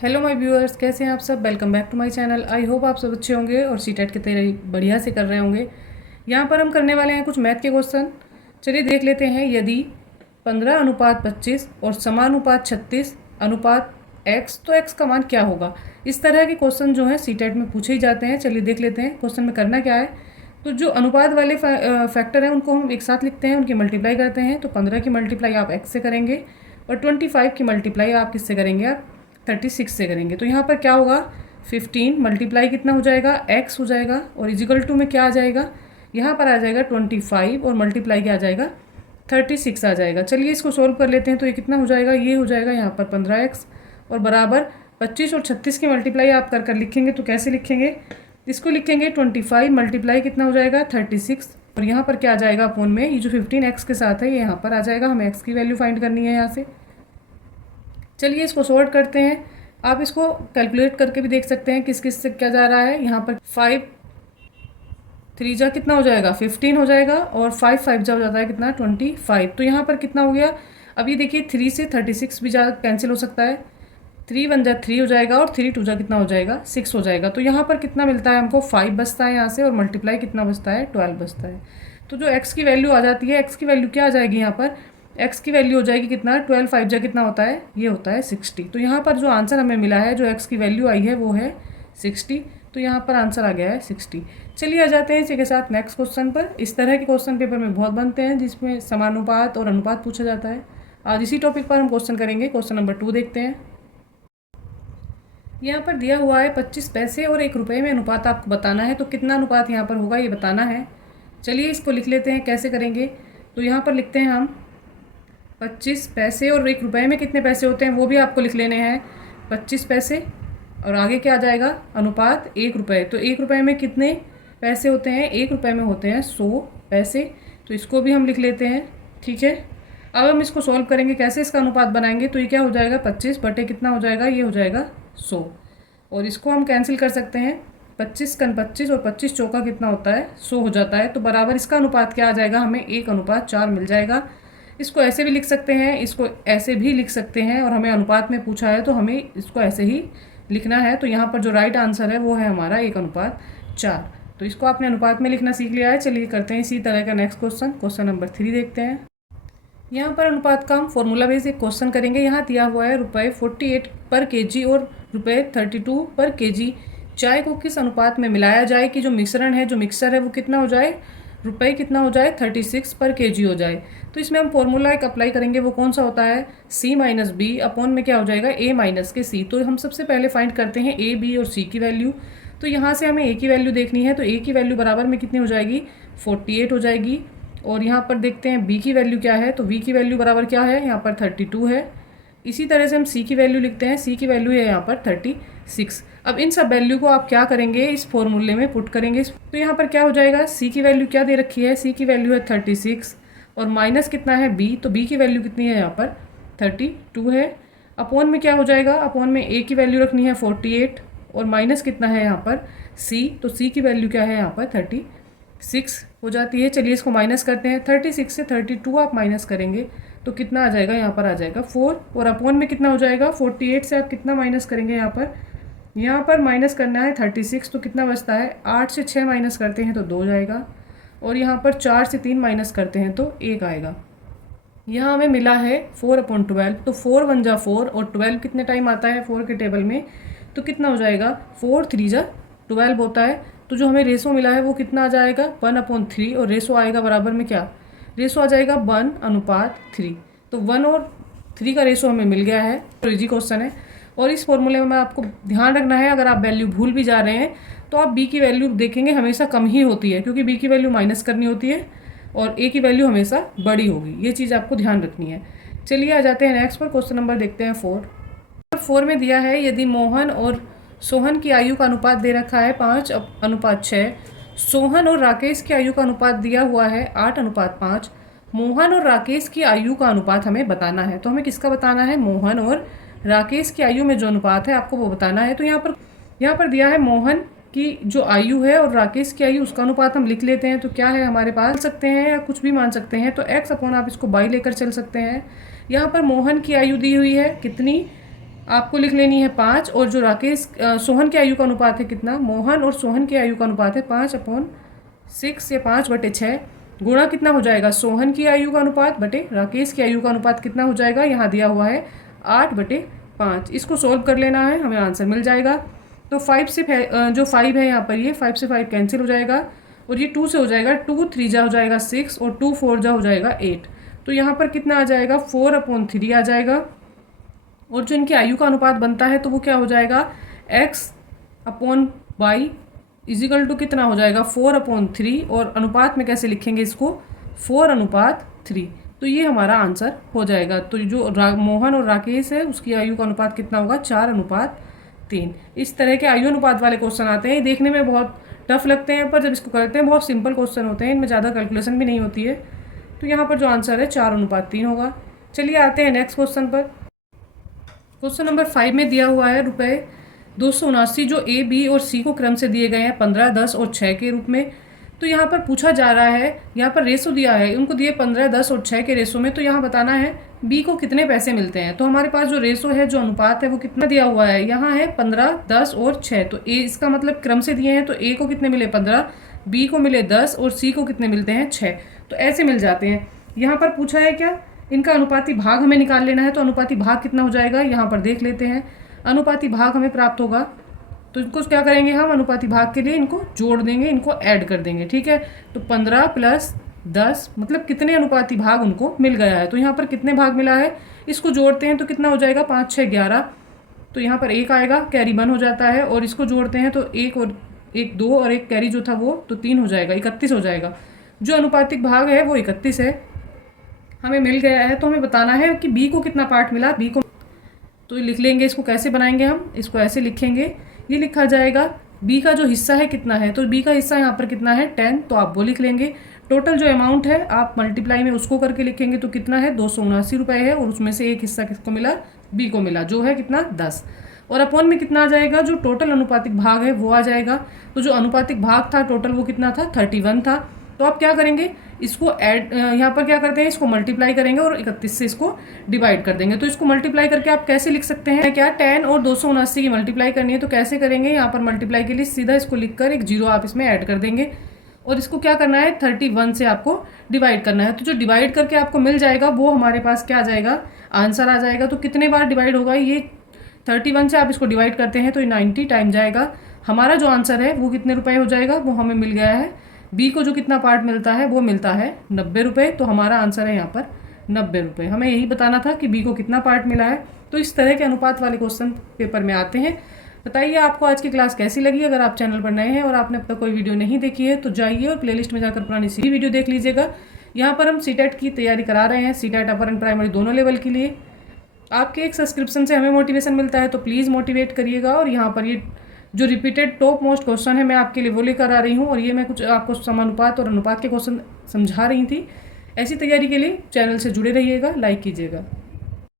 Hello my viewers, कैसे हैं आप सब। Welcome back to my channel. I hope आप सब अच्छे होंगे और सीटेट की तैयारी बढ़िया से कर रहे होंगे। यहाँ पर हम करने वाले हैं कुछ मैथ के क्वेश्चन। चलिए देख लेते हैं। यदि 15:25 और समानुपात 36 अनुपात x, तो x का मान क्या होगा। इस तरह के क्वेश्चन जो हैं सीटेट में पूछे ही जाते हैं। चलिए देख लेते हैं क्वेश्चन में करना क्या है। तो जो अनुपात वाले फैक्टर हैं उनको हम एक साथ लिखते हैं, उनकी मल्टीप्लाई करते हैं। तो 15 की मल्टीप्लाई आप x से करेंगे और 25 की मल्टीप्लाई आप किससे करेंगे, आप 36 से करेंगे। तो यहाँ पर क्या होगा, 15 मल्टीप्लाई कितना हो जाएगा, x हो जाएगा और इजिकल टू में क्या आ जाएगा, यहाँ पर आ जाएगा 25 और मल्टीप्लाई क्या आ जाएगा, 36 आ जाएगा। चलिए इसको सोल्व कर लेते हैं। तो ये कितना हो जाएगा, ये हो जाएगा यहाँ पर 15x और बराबर 25 और 36 की मल्टीप्लाई आप कर लिखेंगे। तो कैसे लिखेंगे, इसको लिखेंगे 25 मल्टीप्लाई कितना हो जाएगा 36 और यहाँ पर क्या आ जाएगा अपोन में, ये जो 15x के साथ है ये यहाँ पर आ जाएगा। हमें x की वैल्यू फाइंड करनी है यहाँ से। चलिए इसको सॉल्व करते हैं। आप इसको कैलकुलेट करके भी देख सकते हैं किस किस से क्या जा रहा है। यहाँ पर 5 3 जा कितना हो जाएगा 15 हो जाएगा और 5 5 जा हो जाता है कितना 25। तो यहाँ पर कितना हो गया, अब ये देखिए 3 से 36 भी जा कैंसिल हो सकता है। 3 1 जा 3 हो जाएगा और 3 2 जा कितना हो जाएगा 6 हो जाएगा। तो यहाँ पर कितना मिलता है हमको 5 बचता है यहाँ से और मल्टीप्लाई कितना बचता है 12 बचता है। तो जो x की वैल्यू आ जाती है, एक्स की वैल्यू क्या आ जाएगी यहाँ पर, x की वैल्यू हो जाएगी कितना 12 5 जा कितना होता है, ये होता है 60। तो यहाँ पर जो आंसर हमें मिला है, जो x की वैल्यू आई है वो है 60। तो यहाँ पर आंसर आ गया है 60। चलिए आ जाते हैं इसी के साथ नेक्स्ट क्वेश्चन पर। इस तरह के क्वेश्चन पेपर में बहुत बनते हैं जिसमें समानुपात और अनुपात पूछा जाता है। आज इसी टॉपिक पर हम क्वेश्चन करेंगे। क्वेश्चन नंबर 2 देखते हैं। यहाँ पर दिया हुआ है 25 पैसे और 1 रुपये में अनुपात आपको बताना है। तो कितना अनुपात यहाँ पर होगा ये बताना है। चलिए इसको लिख लेते हैं, कैसे करेंगे। तो यहाँ पर लिखते हैं हम 25 पैसे और 1 रुपये में कितने पैसे होते हैं वो भी आपको लिख लेने हैं। 25 पैसे और आगे क्या आ जाएगा अनुपात 1 रुपये। तो 1 रुपये में कितने पैसे होते हैं, 1 रुपये में होते हैं 100 पैसे। तो इसको भी हम लिख लेते हैं, ठीक है। अब हम इसको सॉल्व करेंगे, कैसे इसका अनुपात बनाएंगे। तो ये क्या हो जाएगा 25 बटे कितना हो जाएगा, ये हो जाएगा 100 और इसको हम कैंसिल कर सकते हैं। 25 कन 25 और 25 चौका कितना होता है 100 हो जाता है। तो बराबर इसका अनुपात क्या आ जाएगा, हमें 1:4 मिल जाएगा। इसको ऐसे भी लिख सकते हैं, इसको ऐसे भी लिख सकते हैं और हमें अनुपात में पूछा है तो हमें इसको ऐसे ही लिखना है। तो यहाँ पर जो राइट आंसर है वो है हमारा 1:4। तो इसको आपने अनुपात में लिखना सीख लिया है। चलिए करते हैं इसी तरह का नेक्स्ट क्वेश्चन। क्वेश्चन नंबर 3 देखते हैं। यहाँ पर अनुपात का हम फॉर्मूला बेस एक क्वेश्चन करेंगे। यहाँ दिया हुआ है ₹48 पर केजी और ₹32 पर केजी चाय को किस अनुपात में मिलाया जाए कि जो मिश्रण है, जो मिक्सर है वो कितना हो जाए, रुपये कितना हो जाए 36 पर केजी हो जाए। तो इसमें हम फॉर्मूला एक अप्लाई करेंगे, वो कौन सा होता है, C-B अपॉन में क्या हो जाएगा A-C। तो हम सबसे पहले फाइंड करते हैं A, B और C की वैल्यू। तो यहाँ से हमें A की वैल्यू देखनी है। तो A की वैल्यू बराबर में कितनी हो जाएगी 48 हो जाएगी। और यहाँ पर देखते हैं B की वैल्यू क्या है। तो B की वैल्यू बराबर क्या है, यहाँ पर 32 है। इसी तरह से हम C की वैल्यू लिखते हैं। C की वैल्यू है यहाँ पर 36। अब इन सब वैल्यू को आप क्या करेंगे, इस फॉर्मूले में पुट करेंगे। तो यहाँ पर क्या हो जाएगा, C की वैल्यू क्या दे रखी है, C की वैल्यू है 36 और माइनस कितना है B। तो B की वैल्यू कितनी है यहाँ पर 32 है। अपॉन में क्या हो जाएगा, अपॉन में A की वैल्यू रखनी है 48 और माइनस कितना है यहाँ पर C। तो C की वैल्यू क्या है यहाँ पर 36 हो जाती है। चलिए इसको माइनस करते हैं। 36 से 32 आप माइनस करेंगे तो कितना आ जाएगा, यहाँ पर आ जाएगा 4 और अपॉन में कितना हो जाएगा 48 से आप कितना माइनस करेंगे, यहाँ पर माइनस करना है 36। तो कितना बचता है, 8 से 6 माइनस करते हैं तो 2 जाएगा और यहाँ पर 4 से 3 माइनस करते हैं तो 1 आएगा। यहाँ हमें मिला है 4/12। तो 4 1 जा 4 और 12 कितने टाइम आता है 4 के टेबल में, तो कितना हो जाएगा 4 3 जा 12 होता है। तो जो हमें रेशो मिला है वो कितना आ जाएगा 1/3 और रेशो आएगा बराबर में क्या, रेशो आ जाएगा 1:3। तो 1 और 3 का रेशो हमें मिल गया है। तो इजी क्वेश्चन है और इस फॉर्मूले में आपको ध्यान रखना है, अगर आप वैल्यू भूल भी जा रहे हैं तो आप B की वैल्यू देखेंगे हमेशा कम ही होती है, क्योंकि B की वैल्यू माइनस करनी होती है और A की वैल्यू हमेशा बड़ी होगी। ये चीज़ आपको ध्यान रखनी है। चलिए आ जाते हैं नेक्स्ट पर। क्वेश्चन नंबर देखते हैं 4 में दिया है, यदि मोहन और सोहन की आयु का अनुपात दे रखा है 5:6। सोहन और राकेश की आयु का अनुपात दिया हुआ है 8:5। मोहन और राकेश की आयु का अनुपात हमें बताना है। तो हमें किसका बताना है, मोहन और राकेश की आयु में जो अनुपात है आपको वो बताना है। तो यहाँ पर दिया है मोहन की जो आयु है और राकेश की आयु, उसका अनुपात हम लिख लेते हैं। तो क्या है हमारे पास, सकते हैं या कुछ भी मान सकते हैं। तो x अपॉन आप इसको बाई लेकर चल सकते हैं। यहाँ पर मोहन की आयु दी हुई है कितनी आपको लिख लेनी है 5, और जो राकेश सोहन की आयु का अनुपात है कितना, मोहन और सोहन की आयु का अनुपात है 5/6 या 5/6, गुणा कितना हो जाएगा, सोहन की आयु का अनुपात बटे राकेश की आयु का अनुपात कितना हो जाएगा, यहाँ दिया हुआ है 8/5। इसको सोल्व कर लेना है, हमें आंसर मिल जाएगा। तो 5 से जो 5 है यहाँ पर, ये 5 से 5 कैंसिल हो जाएगा, और ये 2 से हो जाएगा, 2 3 जा हो जाएगा 6, और 2 4 जा हो जाएगा 8। तो यहाँ पर कितना आ जाएगा, 4/3 आ जाएगा। और जो इनकी आयु का अनुपात बनता है तो वो क्या हो जाएगा, x/y इजिकल टू कितना हो जाएगा, 4/3। और अनुपात में कैसे लिखेंगे इसको, 4:3। तो ये हमारा आंसर हो जाएगा। तो जो मोहन और राकेश है उसकी आयु का अनुपात कितना होगा, 4:3। इस तरह के आयु अनुपात वाले क्वेश्चन आते हैं, देखने में बहुत टफ लगते हैं, पर जब इसको करते हैं बहुत सिंपल क्वेश्चन होते हैं, इनमें ज़्यादा कैलकुलेशन भी नहीं होती है। तो यहाँ पर जो आंसर है 4:3 होगा। चलिए आते हैं नेक्स्ट क्वेश्चन पर। क्वेश्चन नंबर 5 में दिया हुआ है ₹279 जो ए, बी और सी को क्रम से दिए गए हैं 15, 10 और 6 के रूप में। तो यहाँ पर पूछा जा रहा है, यहाँ पर रेशो दिया है, उनको दिए 15, 10 और 6 के रेशो में। तो यहाँ बताना है बी को कितने पैसे मिलते हैं। तो हमारे पास जो रेशो है, जो अनुपात है, वो कितना दिया हुआ है, यहाँ है 15, 10 और 6। तो ए, इसका मतलब क्रम से दिए हैं, तो ए को कितने मिले 15, बी को मिले 10 और सी को कितने मिलते हैं 6। तो ऐसे मिल जाते हैं। यहाँ पर पूछा है क्या, इनका अनुपाती भाग हमें निकाल लेना है। तो अनुपाती भाग कितना हो जाएगा, यहाँ पर देख लेते हैं। अनुपाती भाग हमें प्राप्त होगा, तो इनको क्या करेंगे हम, अनुपाती भाग के लिए इनको जोड़ देंगे, इनको ऐड कर देंगे, ठीक है। तो 15 + 10 मतलब कितने अनुपाती भाग उनको मिल गया है। तो यहाँ पर कितने भाग मिला है, इसको जोड़ते हैं तो कितना हो जाएगा, 5 6 11। तो यहाँ पर 1 आएगा, कैरी 1 हो जाता है, और इसको जोड़ते हैं तो 1 और 1 2, और एक कैरी जो था वो तो 3 हो जाएगा, 31 हो जाएगा। जो अनुपातिक भाग है वो 31 है, हमें मिल गया है। तो हमें बताना है कि बी को कितना पार्ट मिला, बी को। तो लिख लेंगे, इसको कैसे बनाएंगे हम, इसको ऐसे लिखेंगे, ये लिखा जाएगा बी का जो हिस्सा है कितना है। तो बी का हिस्सा यहाँ पर कितना है 10, तो आप वो लिख लेंगे। टोटल जो अमाउंट है आप मल्टीप्लाई में उसको करके लिखेंगे, तो कितना है 279 रुपये है, और उसमें से एक हिस्सा किसको मिला, बी को मिला, जो है कितना 10। और अपॉन में कितना आ जाएगा, जो टोटल अनुपातिक भाग है वो आ जाएगा। तो जो अनुपातिक भाग था टोटल वो कितना था, 31 था। तो आप क्या करेंगे, इसको ऐड, यहाँ पर क्या करते हैं, इसको मल्टीप्लाई करेंगे और 31 से इसको डिवाइड कर देंगे। तो इसको मल्टीप्लाई करके आप कैसे लिख सकते हैं, क्या 10 और 279 की मल्टीप्लाई करनी है। तो कैसे करेंगे, यहाँ पर मल्टीप्लाई के लिए सीधा इसको लिखकर एक 0 आप इसमें ऐड कर देंगे, और इसको क्या करना है 31 से आपको डिवाइड करना है। तो जो डिवाइड करके आपको मिल जाएगा वो हमारे पास क्या आ जाएगा, आंसर आ जाएगा। तो कितने बार डिवाइड होगा, ये 31 से आप इसको डिवाइड करते हैं तो ये 90 टाइम जाएगा। हमारा जो आंसर है वो कितने रुपए हो जाएगा, वो हमें मिल गया है, बी को जो कितना पार्ट मिलता है वो मिलता है 90 रुपये। तो हमारा आंसर है यहाँ पर 90 रुपये। हमें यही बताना था कि बी को कितना पार्ट मिला है। तो इस तरह के अनुपात वाले क्वेश्चन पेपर में आते हैं। बताइए आपको आज की क्लास कैसी लगी। अगर आप चैनल पर नए हैं और आपने अब तक कोई वीडियो नहीं देखी है तो जाइए और प्लेलिस्ट में जाकर पुरानी सी वीडियो देख लीजिएगा। यहाँ पर हम सीटेट की तैयारी करा रहे हैं, सीटेट अपर एंड प्राइमरी दोनों लेवल के लिए। आपके एक सब्सक्रिप्शन से हमें मोटिवेशन मिलता है, तो प्लीज़ मोटिवेट करिएगा। और यहाँ पर ये जो रिपीटेड टॉप मोस्ट क्वेश्चन है मैं आपके लिए वो लेकर आ रही हूँ, और ये मैं कुछ आपको समानुपात और अनुपात के क्वेश्चन समझा रही थी। ऐसी तैयारी के लिए चैनल से जुड़े रहिएगा, लाइक कीजिएगा।